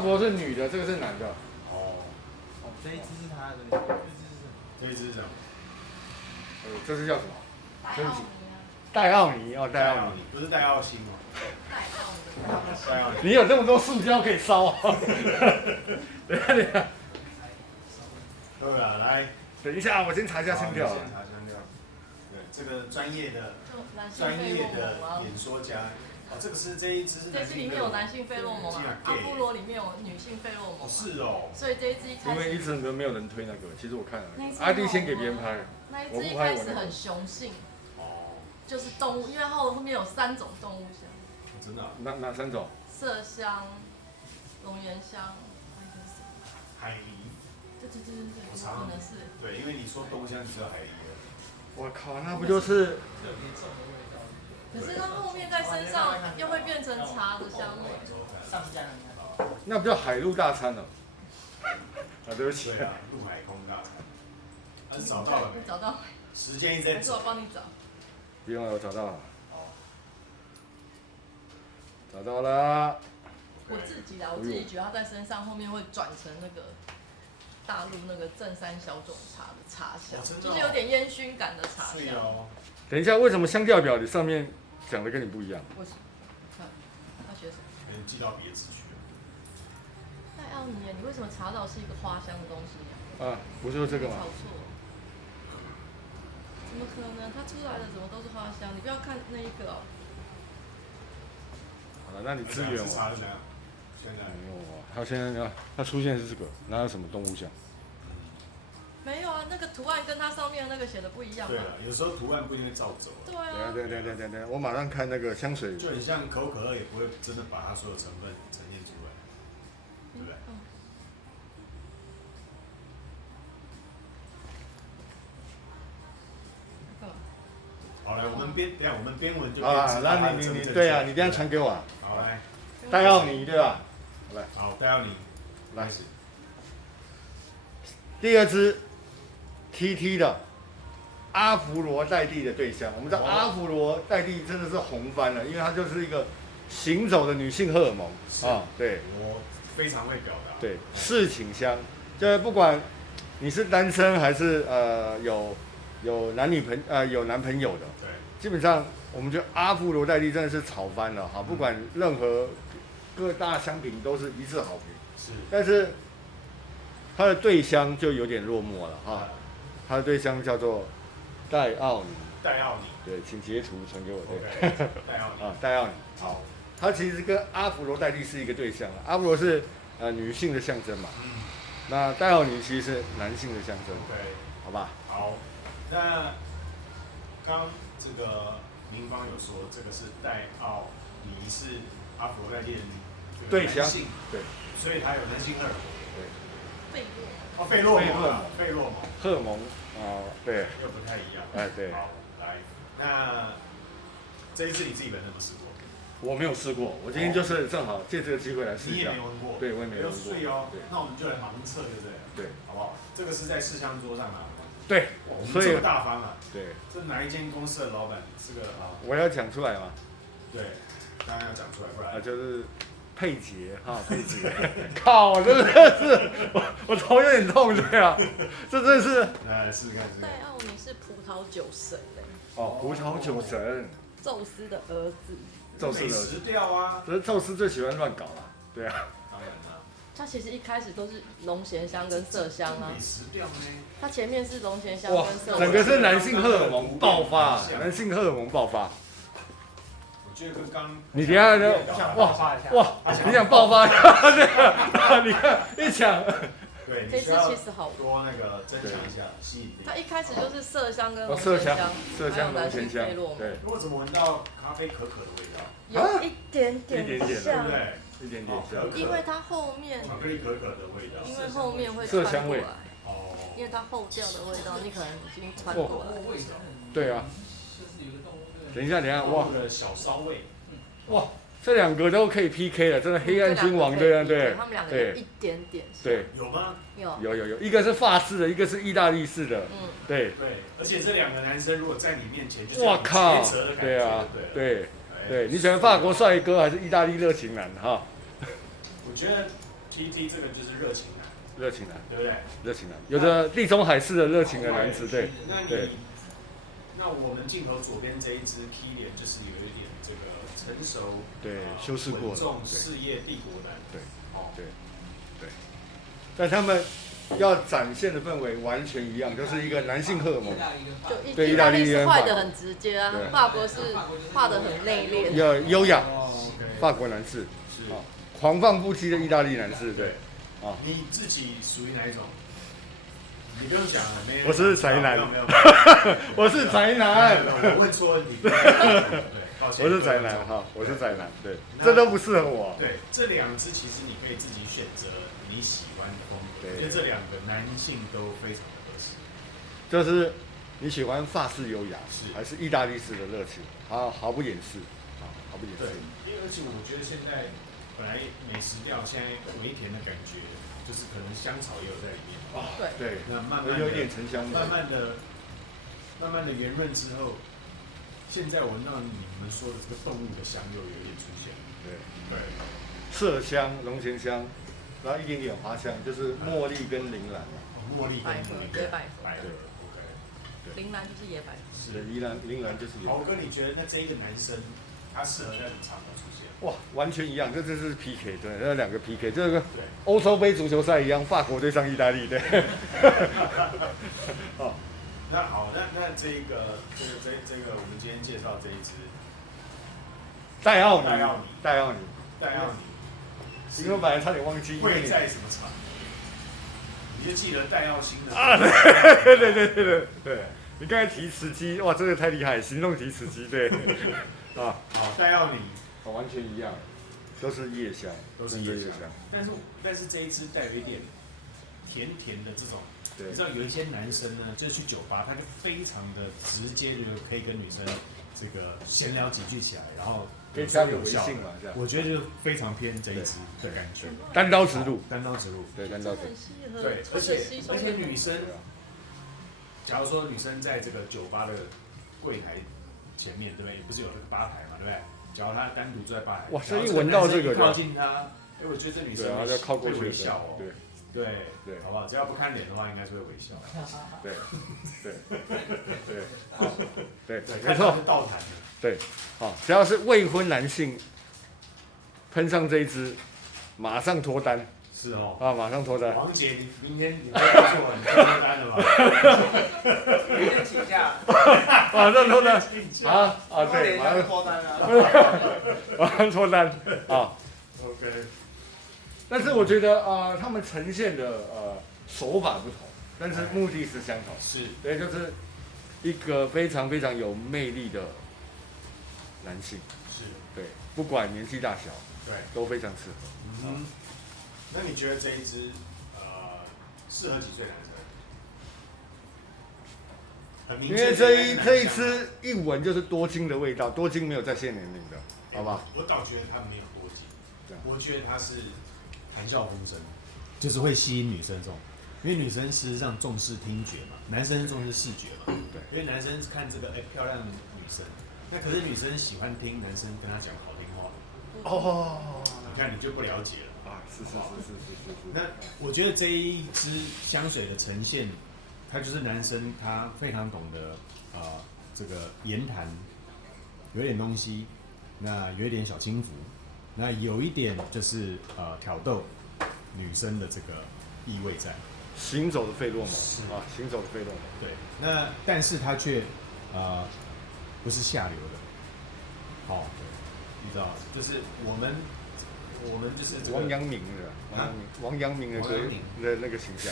阿婆是女的，这个是男的。哦，这一只是他的，这一只是什么？这是叫什么？戴奥尼啊，戴奥尼哦，戴奥尼。不是戴奥辛吗？戴奥尼。你有这么多塑胶可以烧啊？等一下，等一下，对了，来，等一下，我先查一下心跳。先查心跳。对，这个专业的演说家。哦，这个是这一只是这只里面有男性费洛蒙啊，阿波罗里面有女性费洛蒙。是哦。所以这一只一开始。因为一直没有人推那个，其实我看了。那阿弟先给别人拍。那一只一开始很雄性。哦。就是动物，因为后面有3种动物香。真的？哪3种？麝香、龙涎香，还有什么？海狸。对，可能是。对，因为你说冬香，你知道海狸了。我靠，那不就是？可是它后面在身上又会变成茶的香味。上架你看。那不叫海陆大餐了。啊，对不起。对啊，陆海空大餐。但是找到了没？找到没？时间一直在还是我帮你找？不用了，我找到了。找到了。我自己觉得它在身上后面会转成那个大陆那个正山小种茶的茶香，就是有点烟熏感的茶香。等一下，为什么香调表你上面讲的跟你不一样？为什么？看，他学什么？可能寄到别致去了。戴奥尼，你为什么查到是一个花香的东西啊，不就是这个吗？搞错。怎么可能？它出来的怎么都是花香？你不要看那一个哦。好了，那你支援我。查是怎样？现在没有啊，它现在它出现是这个，哪有什么动物香？没有啊，那个图案跟它上面那个写的不一样。对啊，有时候图案不一定会照走。对啊。对，我马上看那个香水。就很像可口可乐，也不会真的把它所有成分呈现出来，对不对？好来，我们边文就啊，那你对啊，你等下传给我啊。好来，戴奥尼对吧？来，好，戴奥尼，来。第2支 TT 的阿芙罗黛蒂的对象，我们知道阿芙罗黛蒂真的是红翻了，因为它就是一个行走的女性荷尔蒙啊，对，我非常会表达，对，侍寝香，就是不管你是单身还是有男朋友的，对，基本上我们觉得阿芙罗黛蒂真的是炒翻了哈，不管任何各大香品都是一致好评，是，但是它的对香就有点落寞了哈，它的对香叫做戴奥尼。戴奥尼。对，请截图传给我。对。戴奥尼。啊，戴奥尼。好，它其实跟阿芙罗黛蒂是一个对象，阿芙罗是女性的象征嘛。嗯。那戴奥尼其实是男性的象征。对。好吧。好，那刚这个明芳有说，这个是戴奥尼是阿芙罗黛蒂的对象。对。所以它有男性荷尔蒙。费洛蒙。费洛蒙。荷尔蒙对。又不太一样。哎，对。好，来，那这一支你自己本身有没有试过？我没有试过，我今天就是正好借这个机会来试一下。你也没闻过？对，我也没闻过。睡哦。那我们就来盲测，对不对？对。好不好？这个是在试香桌上拿的。对。我们这么大方啊。对。这哪一间公司的老板？这个啊。我要讲出来吗？对，当然要讲出来，不然。就是。佩杰哈，佩杰，靠，真的是我头有点痛，对啊，这真的是。来试试看。戴奥尼是葡萄酒神嘞。哦，葡萄酒神。宙斯的儿子。宙斯的儿子。美食调啊。可是宙斯最喜欢乱搞啦，对啊。当然啦。他其实一开始都是龙涎香跟麝香啊。美食调呢？他前面是龙涎香跟麝香。整个是男性荷尔蒙爆发，男性荷尔蒙爆发。你等下就哇，你想爆发这个，你看一抢。对，这支其实好多那个增强一下吸引力。它一开始就是麝香跟麝香，还有男性费洛蒙。对。我怎么闻到咖啡可可的味道？有一点点像，对不对？一点点像。因为它后面巧克力可可的味道。因为后面会麝香味。哦。因为它后调的味道，你可能已经穿过来。对啊。等一下，哇！小骚味。哇，这2个都可以 PK 了，真的黑暗君王对啊，对。他们2个有一点点像。对。有吗？有，一个是法式的，一个是意大利式的。对。对，而且这2个男生如果在你面前，就是哇靠！对啊，对，你喜欢法国帅哥还是意大利热情男哈？我觉得 TT 这个就是热情男，热情男，对不对？热情男，有着地中海式的热情的男子，对。那对你，那我们镜头左边这一支 Key 脸就是有一点这个成熟，对，修饰过了，稳重事业帝国男，对，哦，对，对。但他们要展现的氛围完全一样，就是一个男性荷尔蒙。就对意大利意大利跟是画的很直接啊对，法国是画的很内敛。要优雅，哦，OK，法国男士，是啊，狂放不羁的意大利男士，对。啊，你自己属于哪一种？你不用讲了，没有。我是宅男没有，我是宅男，我问错问题。对，抱歉。我是宅男哈，我是宅男，对，这都不适合我。对，这两支其实你可以自己选择你喜欢的风格，因为这两个男性都非常的合适。就是你喜欢法式优雅，是还是意大利式的热情？毫不掩饰，毫不掩对饰。，因为而且我觉得现在本来美食调现在微甜的感觉，就是可能香草也有在里面。对，那慢慢的有一点沉香味。慢慢的圆润之后，现在闻到你们说的这个动物的香又有点出现。对，对，麝香、龙涎香，然后一点点花香，就是茉莉跟铃兰嘛。茉莉跟百合野百合百合，OK。铃兰就是野百合。是铃兰就是有。豪哥，你觉得那这一个男生他适合在什么场合出现？哇，完全一样，这是 PK， 对，那两个 PK， 这个对，欧洲杯足球赛一样，法国对上意大利，对。哦，那好，那这个，我们今天介绍这一支戴奥戴奥尼，戴奥尼，因为我本来差点忘记，会在什么场？你就记得戴奥星的啊，对，你刚才提词机，哇，这个太厉害，行动提词机，对，啊，好，戴奥尼完全一样，都是夜香，都是夜香，但是这一支带有一点甜甜的这种，对你知道有一些男生呢，就是去酒吧，他就非常的直接，就是可以跟女生这个闲聊几句起来，然后可以加个微信嘛，这样。我觉得就非常偏这一支的感觉，单刀直入，单刀直入，对，单刀直入，对，而且女生，假如说女生在这个酒吧的柜台前面，对不对？不是有那个吧台嘛，对不对？假如她单独坐在吧台，哇，所以闻到这个靠近她，哎，我觉得这女生对，然后就靠过去微笑哦，对，好不好？只要不看脸的话，应该是会微笑。对，没错，是倒谈的。对，好，只要是未婚男性喷上这一支，马上脱单。是哦。啊，马上脱单。王姐，你明天你会告诉我你脱单了吗？明天请假。马上脱单。对，马上脱单啊。马上脱单啊。OK。但是我觉得他们呈现的手法不同，但是目的是相同。是。对，就是一个非常非常有魅力的男性。是。对，不管年纪大小，对，都非常适合。嗯。那你觉得这一支适合几岁男生？很明因显，为这一支一闻就是多金的味道，多金没有在限年龄的，好吧？我倒觉得他没有多金，我觉得他是谈笑风生，就是会吸引女生这种，因为女生事实上重视听觉嘛，男生重视视觉嘛，对，因为男生看这个漂亮的女生，那可是女生喜欢听男生跟她讲好听话，哦，你看你就不了解了。是。那我觉得这一支香水的呈现，它就是男生他非常懂得这个言谈，有一点东西，那有一点小轻浮，那有一点就是挑逗女生的这个意味在。行走的费洛蒙行走的费洛蒙。对，那但是它却不是下流的，你知道，就是我们就是这个王阳明的，王阳明的那个形象。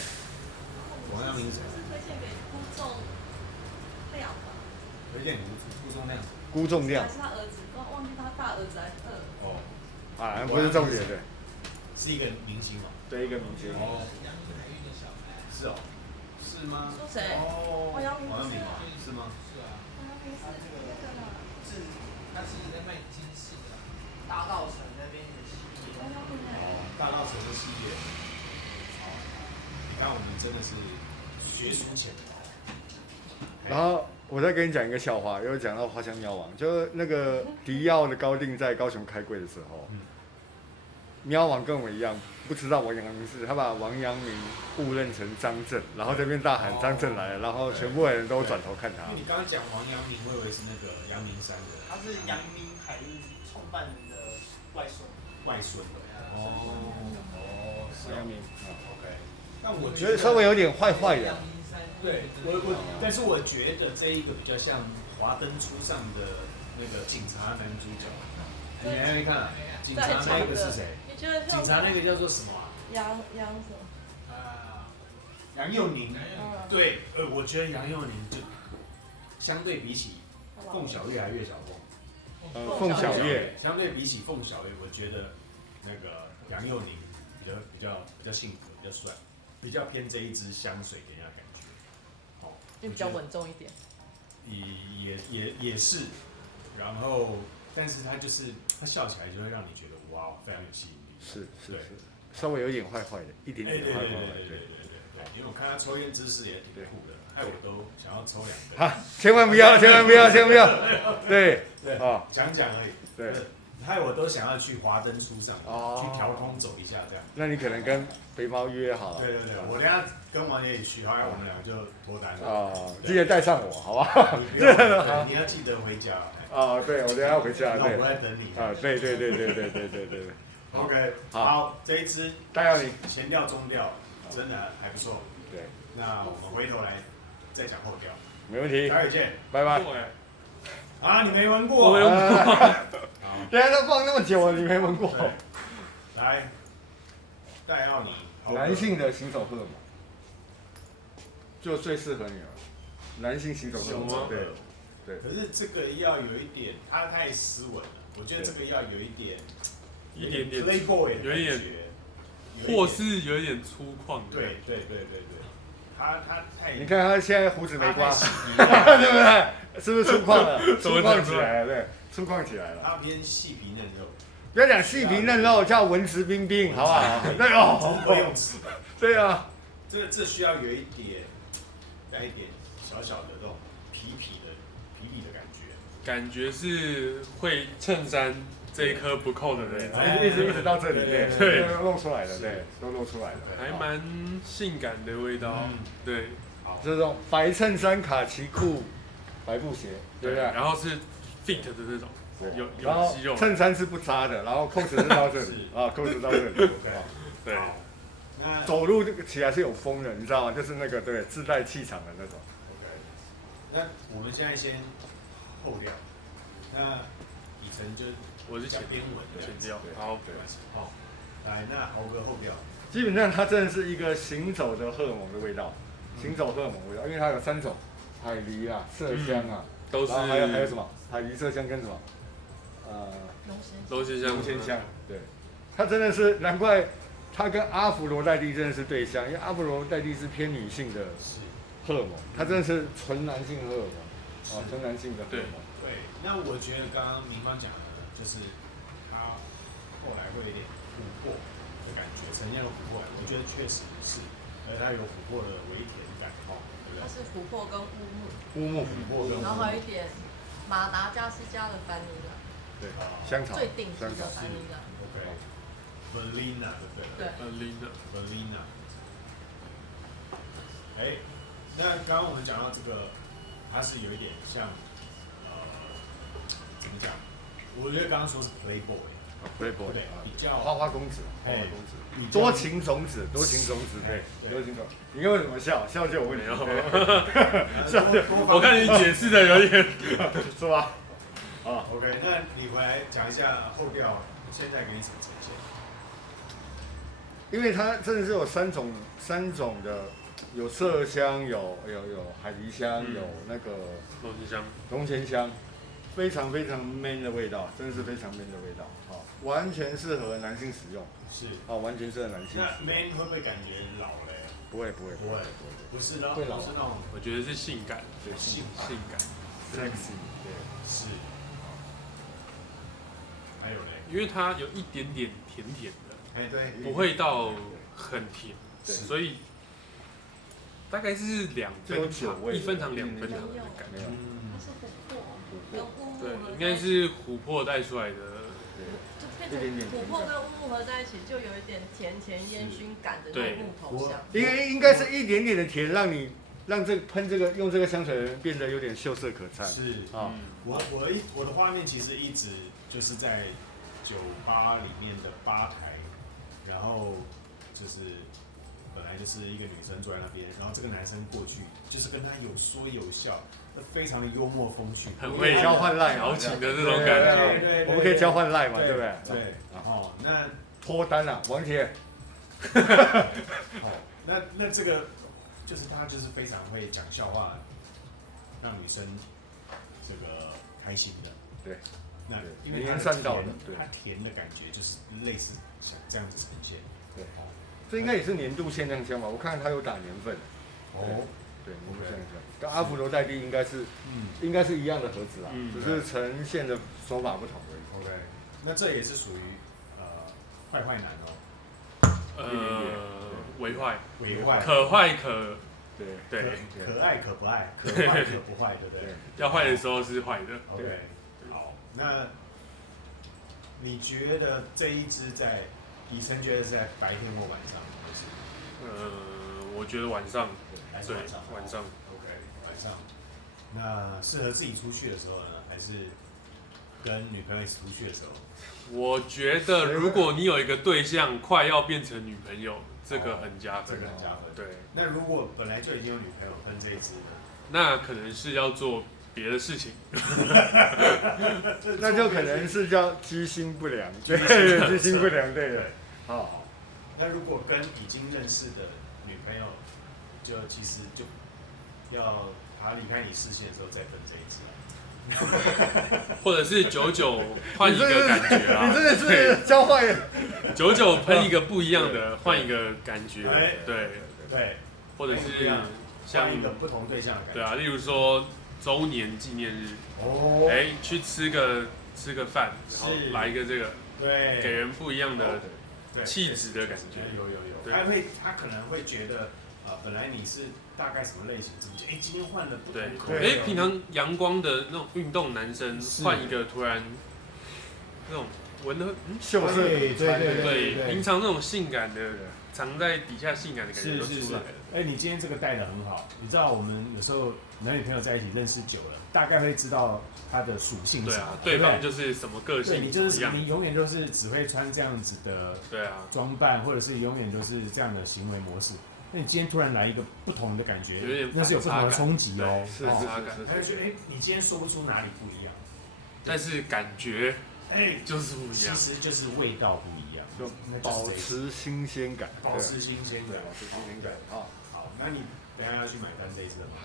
王阳明是推荐给辜仲亮吧？推荐辜仲亮。辜仲亮。还是他儿子？忘记他大儿子还是二。哦。不是重点的。是一个明星哦。对，一个明星。哦。是哦。是吗？说谁？哦。王阳明是吗？是啊。王阳明是那个啦。他是在卖金饰的，大稻城那边的系列。大稻城的系列。你看我们真的是学术浅薄。然后我再跟你讲一个笑话，有讲到花香喵王，就是那个迪奥的高定在高雄开柜的时候，喵王跟我一样，不知道王阳明是，他把王阳明误认成张震，然后这边大喊张震来了，然后全部的人都转头看他因为。你刚刚讲王阳明，我以为是那个阳明山的他是阳明海运创办人的外孙。外孙。哦，是王阳明OK。但我觉得稍微有点坏坏的。对但是我觉得这一个比较像《华灯初上》的那个警察男主角。你还没看？警察那个是谁？你觉得警察那个叫做什么啊？杨什么？杨佑宁。嗯。对，我觉得杨佑宁就相对比起凤小岳还岳小凤。凤小岳。相对比起凤小岳，我觉得那个杨佑宁比较幸福，比较帅，比较偏这一支香水给人家感觉。哦。就比较稳重一点。也是，然后但是他笑起来就会让你觉得哇，非常有吸引力。是，稍微有点坏坏的，一点点坏坏的。对，因为我看他抽烟姿势也挺酷的，害我都想要抽2根。好，千万不要。对，啊，讲而已。对，害我都想要去华灯初上，去调空走一下这样。那你可能跟肥猫约好了。对，我等下跟王爷一起去，好，我们2个就脱单了。哦，记得带上我，好不好？你要记得回家。哦，对，我等下要回家，对。我在等你。啊，对。OK， 好，这一支带到你前调中调真的还不错。对，那我们回头来再讲后调。没问题。待会见，拜拜。啊，你没闻过？我没闻过。人家都放那么久了，你没闻过？来，戴奥尼。男性的行走荷尔蒙，就最适合你了。男性行走荷尔蒙，对。可是这个要有一点，它太斯文了。我觉得这个要有一点点 playboy 有一点，或是有一点粗犷的。对，他太。你看他现在胡子没刮，对不对？是不是粗犷了？粗犷起来了，对，粗犷起来了。他偏细皮嫩肉。不要讲细皮嫩肉，叫文质彬彬，好不好？对哦，不用吃。对啊，这需要有一点，带一点小小的这种皮的感觉。感觉是会衬衫这一颗不扣的人，一直到这里，对，露出来的，对，都露出来了，还蛮性感的味道，对。这种白衬衫、卡其裤、白布鞋，对不对？然后是 fit 的这种，有肌肉。衬衫是不扎的，然后扣子是到这里，啊，扣子到这里，对。走路起来是有风的，你知道吗？就是那个对自带气场的那种。那我们现在先后调，那以晨就我是前边稳前调，好，来，那豪哥后调。基本上它真的是一个行走的荷尔蒙的味道，行走荷尔蒙味道，因为它有3种，海狸啊、麝香啊，都是。还有什么？海狸、麝香跟什么？龙涎香。对，它真的是难怪它跟阿芙罗黛蒂真的是对象，因为阿芙罗黛蒂是偏女性的荷尔蒙，它真的是纯男性荷尔蒙，纯男性的荷尔蒙。对，那我觉得刚刚明芳讲的，就是它后来会有点琥珀的感觉，呈现了琥珀感，我觉得确实是，它有琥珀的微甜感，对不对？它是琥珀跟乌木。琥珀跟乌木。然后还有一点马达加斯加的凡尼拉。对，香草。最顶级的凡尼拉。Velina 对不对？Velina。那刚刚我们讲到这个，它是有一点像，怎么讲？我觉得刚刚说是 playboy， 对，比较花公子，多情种子，对，多情种子。你为什么笑？笑就有问题。我看你解释的有点，是吧？OK， 那你回来讲一下后调，现在给你什么呈现？因为它真的是有3种的，有麝香，有海狸香，有那个龙涎香，非常非常 man 的味道，真的是非常 man 的味道，完全适合男性使用，是完全适合男性。那 man 会不会感觉老嘞？不会，不是的，会老，是那种我觉得是性感，对，性感 ，sexy， 对，是。还有嘞，因为它有一点点甜甜的。对，不会到很甜，所以大概是2分糖，1分糖2分糖的感觉。它是琥珀跟乌木。对，应该是琥珀带出来的。就变为琥珀跟乌木合在一起，就有一点甜烟熏感的那种木头香。应该是一点点的甜，让这个喷这个用这个香水的人变得有点秀色可餐。是啊，我的画面其实一直就是在酒吧里面的吧台，然后就是本来就是一个女生坐在那边，然后这个男生过去就是跟她有说有笑，非常的幽默风趣，很会交换赖调情的这种感觉。对，我们可以交换赖嘛，对不对？对，哦，那脱单了，王姐。好，那这个就是他就是非常会讲笑话，让女生这个开心的。对，那因能言为它善道的，对，它甜的感觉就是类似像这样子呈现。对，这应该也是年度限量香吧？我看它有打年份。哦，对，年度限量香，跟阿芙罗黛蒂应该是一样的盒子啦，只是呈现的手法不同而已。OK， 那这也是属于坏男哦。为坏，可坏可对，可爱可不爱，可坏可不坏，对不对？要坏的时候是坏的。OK， 好，那你觉得这一支在以琛觉得是在白天或晚上？我觉得晚上，还是晚上？晚上。OK， 晚上。那适合自己出去的时候呢，还是跟女朋友一起出去的时候？我觉得如果你有一个对象快要变成女朋友，这个很加分。这个很加分。对。那如果本来就已经有女朋友喷这一支呢？那可能是要做别的事情。那就可能是叫居心不良，对，居心不良，对的。好。那如果跟已经认识的女朋友，就其实就要她离开你视线的时候再喷这一支。或者是久换一个感觉啊！你真的是教坏人。久喷一个不一样的，换一个感觉，对，或者是像一个不同对象的感觉。对啊，例如说周年纪念日，去吃个饭，然后来一个这个，对，给人不一样的气质的感觉。有，他可能会觉得，本来你是大概什么类型，怎么今天换了不同口味。平常阳光的那种运动男生，换一个突然那种闻的秀色，对，平常那种性感的，藏在底下性感的感觉都出来了。你今天这个带的很好，你知道我们有时候男女朋友在一起认识久了，大概会知道他的属性是什么，对方就是什么个性，你永远都是只会穿这样子的装扮，或者是永远都是这样的行为模式。那你今天突然来一个不同的感觉，那是有不同的冲击哦，是，他就觉得你今天说不出哪里不一样，但是感觉就是不一样，其实就是味道不一样，就保持新鲜感，保持新鲜感。好，那你等一下要去买单这一支吗？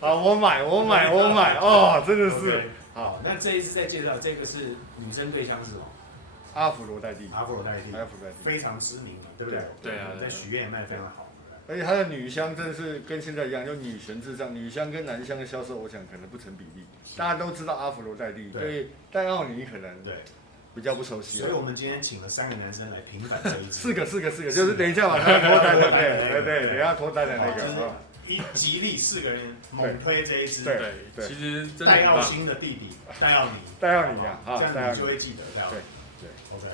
好，我买，哦，真的是。好，那这一次再介绍，这个是女生对象是什么？阿芙罗黛蒂，非常知名嘛，对不对？对啊，在许愿也卖得非常好。而且它的女香真的是跟现在一样，就女权至上，女香跟男香的销售，我想可能不成比例。大家都知道阿芙罗黛蒂，对戴奥尼可能比较不熟悉。所以我们今天请了3个男生来平反这一支。四个，就是等一下把他脱单的，对，等一下脱单的那个。极力4个人猛推这一支。对，其实戴奥辛的弟弟戴奥尼啊，这样你就会记得戴奥尼。对 ，OK，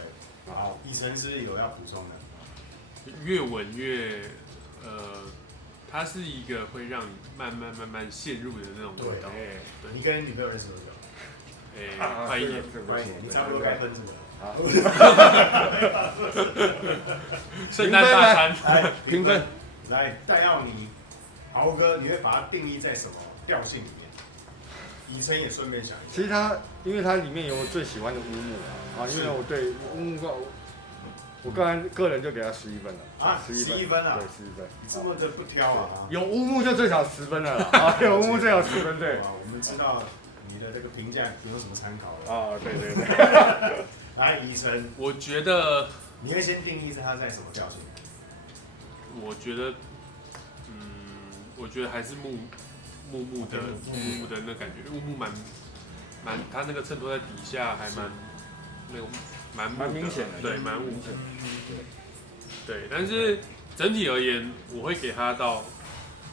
好，以琛是有要补充的。越闻越它是一个会让你慢慢陷入的那种味道。对，你跟女朋友认识多久？快一点，你差不多该分这个。好，圣诞大餐，来评分。来，戴奥尼，豪哥，你会把它定义在什么调性里面？以琛也顺便想一下。其实因为它里面有我最喜欢的乌木啊，因为我对乌木，我个人就给他11分了啊，11分啊，对，11分。你这么的不挑啊？有乌木就最少10分了啊，有乌木最少10分，对。我们知道你的这个评价有什么参考了啊？对。来，以琛，我觉得你会先定义是它在什么调性？我觉得还是木的那感觉，乌木蛮，它那个衬托在底下还蛮明显的，对，蛮明显，对，但是整体而言，我会给它到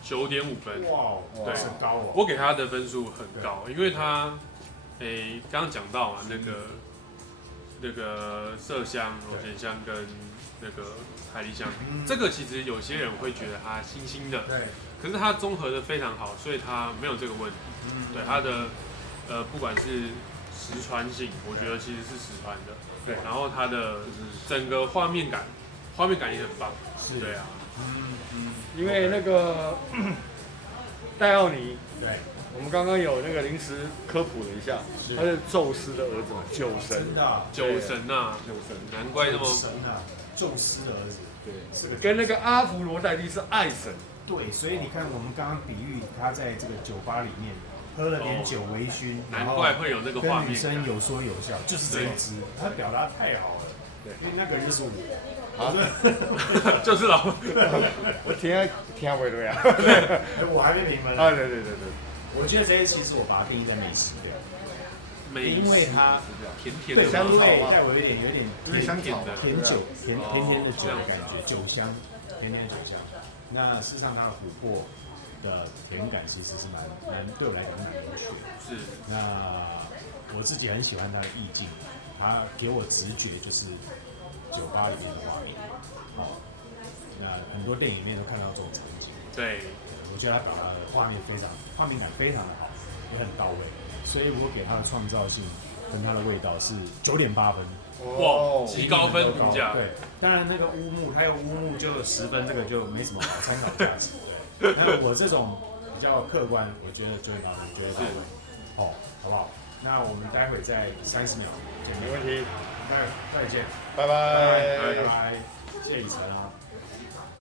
9.5分，哇，对，很高哦，我给它的分数很高，因为它刚刚讲到啊，那个麝香、螺旋香跟那个海蛎香，这个其实有些人会觉得它腥腥的，对，可是它综合的非常好，所以它没有这个问题。对它的不管是实穿性，我觉得其实是实穿的。对然后它的整个画面感也很棒。是对啊，因为那个戴奥尼，对，我们刚刚有那个临时科普了一下，是他是宙斯的儿子嘛，酒神真，的啊酒神呐，酒神，难怪那么神啊，宙斯的儿子，对，是个跟那个阿芙罗代蒂是爱神，对，所以你看我们刚刚比喻他在这个酒吧里面喝了点酒微醺，难怪会有那个画跟女面感。生有说有笑，就是这一支，他表达太好了。对因为那个人就是我，好，就是老我听不对啊，我还没评分啊，对对对对，我觉得这些其实我把它定义在美食类，美因为它对甜甜的香草味嘛带有一点因为香草甜的甜酒，甜的酒这样的感觉，酒香，甜的酒香。那事实上它的琥珀的甜感其实是蛮对我来讲蛮有趣的。是那我自己很喜欢它的意境，它给我直觉就是酒吧里面的画面。好，那很多电影里面都看到这种场景。对，我觉得他表达的画面感非常的好，也很到位，所以我给他的创造性跟他的味道是9.8分。哇，极高分评价。对，当然那个乌木，还有乌木就10分，这个就没什么好参考价值。对，那我这种比较客观，我觉得9.8分绝对到位。哦，好不好？那我们待会再30秒见面，没问题，再见，拜拜。拜拜，谢谢以晨啊。